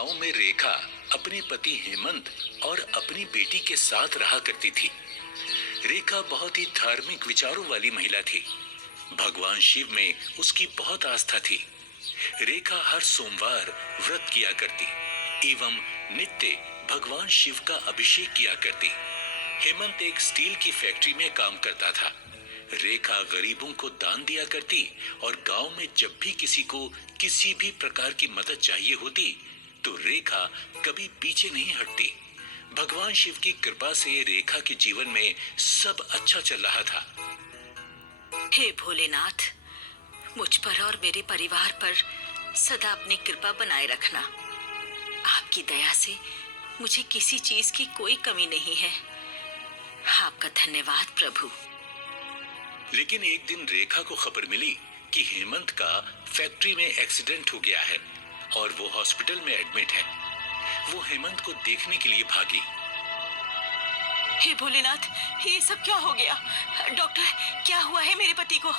गांव में रेखा अपने पति हेमंत और अपनी बेटी के साथ रहा करती थी। रेखा बहुत ही धार्मिक विचारों वाली महिला थी। भगवान शिव में उसकी बहुत आस्था थी। रेखा हर सोमवार व्रत किया करती एवं नित्य भगवान शिव का अभिषेक किया करती। हेमंत एक स्टील की फैक्ट्री में काम करता था। रेखा गरीबों को दान दिया करती और गांव में जब भी किसी को किसी भी प्रकार की मदद चाहिए होती तो रेखा कभी पीछे नहीं हटती। भगवान शिव की कृपा से रेखा के जीवन में सब अच्छा चल रहा था। हे भोलेनाथ, मुझ पर और मेरे परिवार पर सदा अपनी कृपा बनाए रखना। आपकी दया से मुझे किसी चीज की कोई कमी नहीं है। आपका धन्यवाद प्रभु। लेकिन एक दिन रेखा को खबर मिली कि हेमंत का फैक्ट्री में एक्सीडेंट हो गया है और वो हॉस्पिटल में एडमिट है। वो हेमंत को देखने के लिए भागी। हे भोलेनाथ, ये सब क्या हो गया? डॉक्टर, क्या हुआ है मेरे पति को?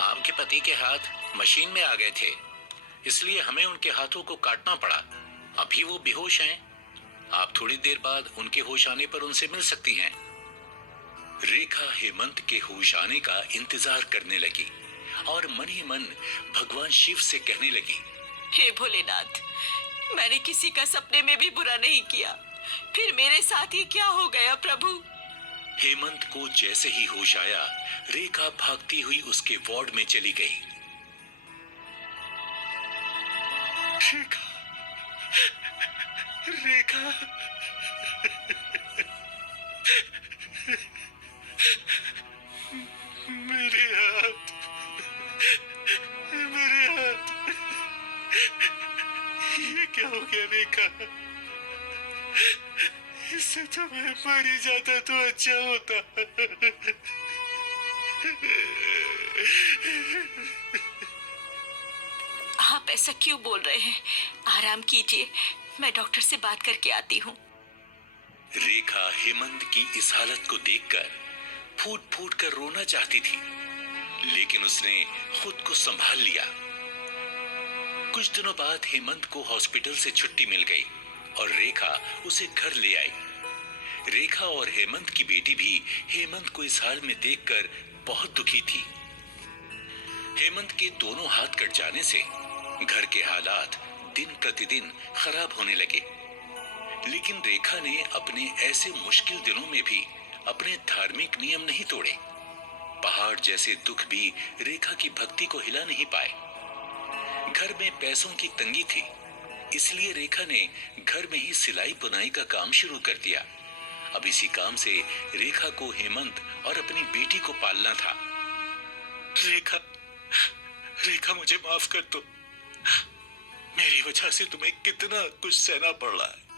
आपके पति के हाथ मशीन में आ गए थे, इसलिए हमें उनके हाथों को काटना पड़ा। अभी वो बेहोश हैं। आप थोड़ी देर बाद उनके होश आने पर उनसे मिल सकती हैं। रेखा हेमंत के होश आने का इंतजार करने लगी और मन ही मन भगवान शिव से कहने लगी, हे भोलेनाथ, मैंने किसी का सपने में भी बुरा नहीं किया, फिर मेरे साथ ही क्या हो गया प्रभु? हेमंत को जैसे ही होश आया, रेखा भागती हुई उसके वार्ड में चली गई। रेखा, रेखा, मेरे हाथ, मेरे हाथ, ये क्या हो गया रेखा? इससे तो मैं मर ही जाता तो अच्छा होता। आप ऐसा क्यों बोल रहे हैं? आराम कीजिए, मैं डॉक्टर से बात करके आती हूँ। रेखा हेमंत की इस हालत को देखकर फूट फूट कर रोना चाहती थी, लेकिन उसने खुद को संभाल लिया। कुछ दिनों बाद हेमंत को हॉस्पिटल से छुट्टी मिल गई और रेखा उसे घर ले आई। रेखा और हेमंत की बेटी भी हेमंत को इस हाल में देखकर बहुत दुखी थी। हेमंत के दोनों हाथ कट जाने से घर के हालात दिन प्रतिदिन खराब होने लगे, लेकिन रेखा ने अपने ऐसे मुश्किल दिनों में भी अपने धार्मिक नियम नहीं तोड़े। पहाड़ जैसे दुख भी रेखा की भक्ति को हिला नहीं पाए। घर में पैसों की तंगी थी, इसलिए रेखा ने घर में ही सिलाई बुनाई का काम शुरू कर दिया। अब इसी काम से रेखा को हेमंत और अपनी बेटी को पालना था। रेखा, रेखा मुझे माफ कर दो। मेरी वजह से तुम्हें कितना कुछ सहना पड़ रहा है।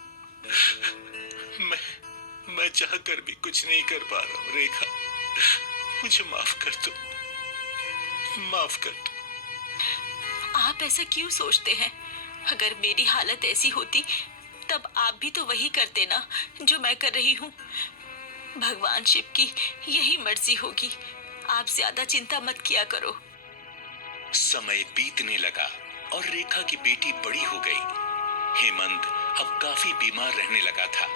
मैं चाहकर भी कुछ नहीं कर पा रहा हूँ। रेखा, मुझे माफ कर दो, माफ कर दो। आप ऐसा क्यों सोचते हैं? अगर मेरी हालत ऐसी होती तब आप भी तो वही करते ना जो मैं कर रही हूँ। भगवान शिव की यही मर्जी होगी। आप ज्यादा चिंता मत किया करो। समय बीतने लगा और रेखा की बेटी बड़ी हो गई। हेमंत अब काफी बीमार रहने लगा था।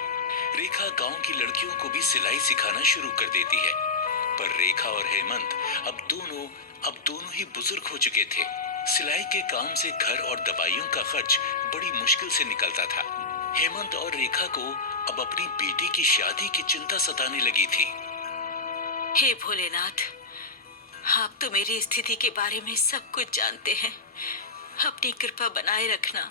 रेखा गांव की लड़कियों को भी सिलाई सिखाना शुरू कर देती है, पर रेखा और हेमंत अब दोनों ही बुजुर्ग हो चुके थे। सिलाई के काम से घर और दवाइयों का खर्च बड़ी मुश्किल से निकलता था। हेमंत और रेखा को अब अपनी बेटी की शादी की चिंता सताने लगी थी। हे भोलेनाथ, आप तो मेरी स्थिति के बारे में सब कुछ जानते हैं। अपनी कृपा बनाए रखना।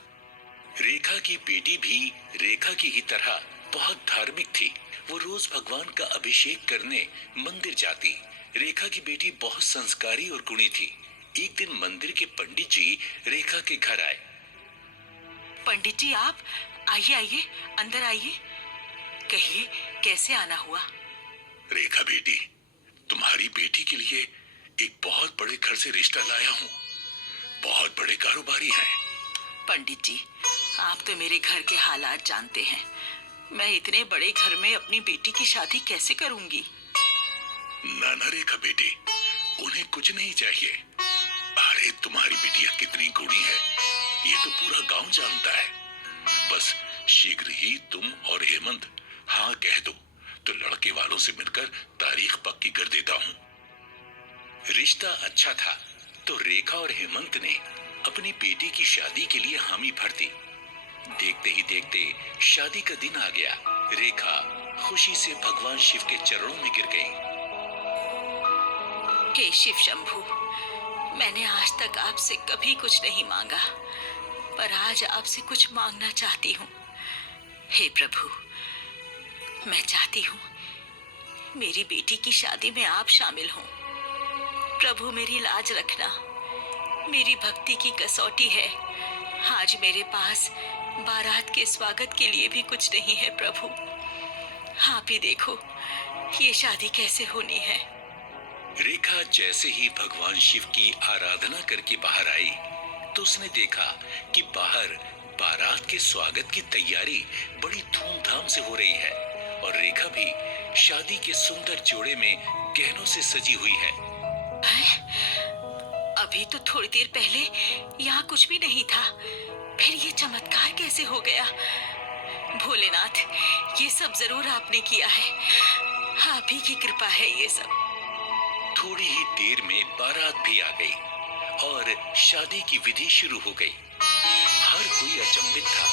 रेखा की बेटी भी रेखा की ही तरह बहुत धार्मिक थी। वो रोज भगवान का अभिषेक करने मंदिर जाती। रेखा की बेटी बहुत संस्कारी और गुणी थी। एक दिन मंदिर के पंडित जी रेखा के घर आए। पंडित जी, आप आइए आइए, अंदर आइए। कहिए, कैसे आना हुआ? रेखा बेटी, तुम्हारी बेटी के लिए एक बहुत बड़े घर से रिश्ता लाया हूँ। बहुत बड़े कारोबारी हैं। पंडित जी, आप तो मेरे घर के हालात जानते हैं। मैं इतने बड़े घर में अपनी बेटी की शादी कैसे करूंगी? ना रेखा बेटी, उन्हें कुछ नहीं चाहिए। अरे तुम्हारी बिटिया कितनी गुणी है, ये तो पूरा गांव जानता है। शीघ्र ही तुम और हेमंत हाँ कह दो तो लड़के वालों से मिलकर तारीख पक्की कर देता हूँ। रिश्ता अच्छा था तो रेखा और हेमंत ने अपनी बेटी की शादी के लिए हामी भर दी। देखते ही देखते शादी का दिन आ गया। रेखा खुशी से भगवान शिव के चरणों में गिर गई। हे शिव शंभू, मैंने आज तक आपसे कभी कुछ नहीं मांगा, पर आज आपसे कुछ मांगना चाहती हूँ। हे प्रभु, मैं चाहती हूँ मेरी बेटी की शादी में आप शामिल हों। प्रभु मेरी लाज रखना, मेरी भक्ति की कसौटी है। आज मेरे पास बारात के स्वागत के लिए भी कुछ नहीं है प्रभु। आप ही देखो ये शादी कैसे होनी है। रेखा जैसे ही भगवान शिव की आराधना करके बाहर आई तो उसने देखा कि बाहर बारात के स्वागत की तैयारी बड़ी धूमधाम से हो रही है और रेखा भी शादी के सुंदर जोड़े में गहनों से सजी हुई है। अभी तो थोड़ी देर पहले यहाँ कुछ भी नहीं था, फिर ये चमत्कार कैसे हो गया? भोलेनाथ, ये सब जरूर आपने किया है, आप ही की कृपा है ये सब। थोड़ी ही देर में बारात भी आ गई और शादी की विधि शुरू हो गई। हर कोई अचंभित था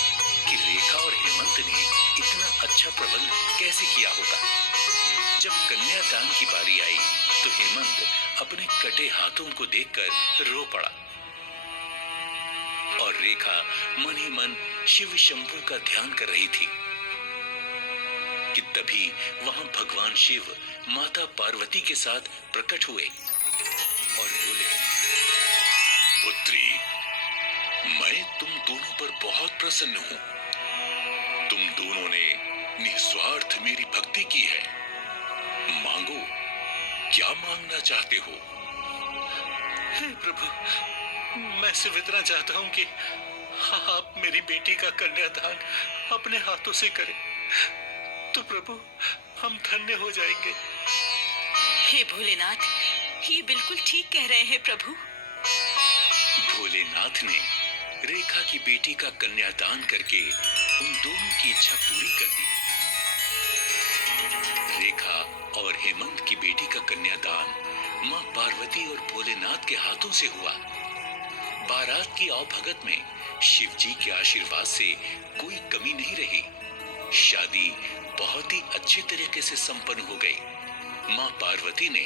कि रेखा और हेमंत ने इतना अच्छा प्रबंध कैसे किया होगा। जब कन्यादान की बारी आई तो हेमंत अपने कटे हाथों को देखकर रो पड़ा और रेखा मन ही मन शिव शंभू का ध्यान कर रही थी कि तभी वहां भगवान शिव माता पार्वती के साथ प्रकट हुए और बोले, पुत्री, मैं तुम दोनों पर बहुत प्रसन्न हूं। तुम दोनों ने निस्वार्थ मेरी भक्ति की है। मांगो, क्या मांगना चाहते हो? हे प्रभु, मैं सिर्फ इतना चाहता हूं कि आप मेरी बेटी का कन्यादान अपने हाथों से करें तो प्रभु हम धन्य हो जाएंगे। हे भोलेनाथ, ये बिल्कुल ठीक कह रहे हैं प्रभु। भोलेनाथ ने रेखा की बेटी का कन्यादान करके उन दोनों की इच्छा पूरी कर दी। रेखा और हेमंत की बेटी का कन्यादान मां पार्वती और भोलेनाथ के हाथों से हुआ। बारात की आवभगत में शिव जी के आशीर्वाद से कोई कमी नहीं रही। शादी बहुत ही अच्छे तरीके से संपन्न हो गई। मां पार्वती ने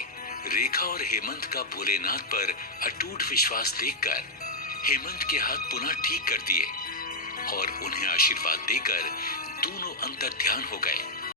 रेखा और हेमंत का भोलेनाथ पर अटूट विश्वास देखकर हेमंत के हाथ पुनः ठीक कर दिए और उन्हें आशीर्वाद देकर दोनों अंतर्ध्यान हो गए।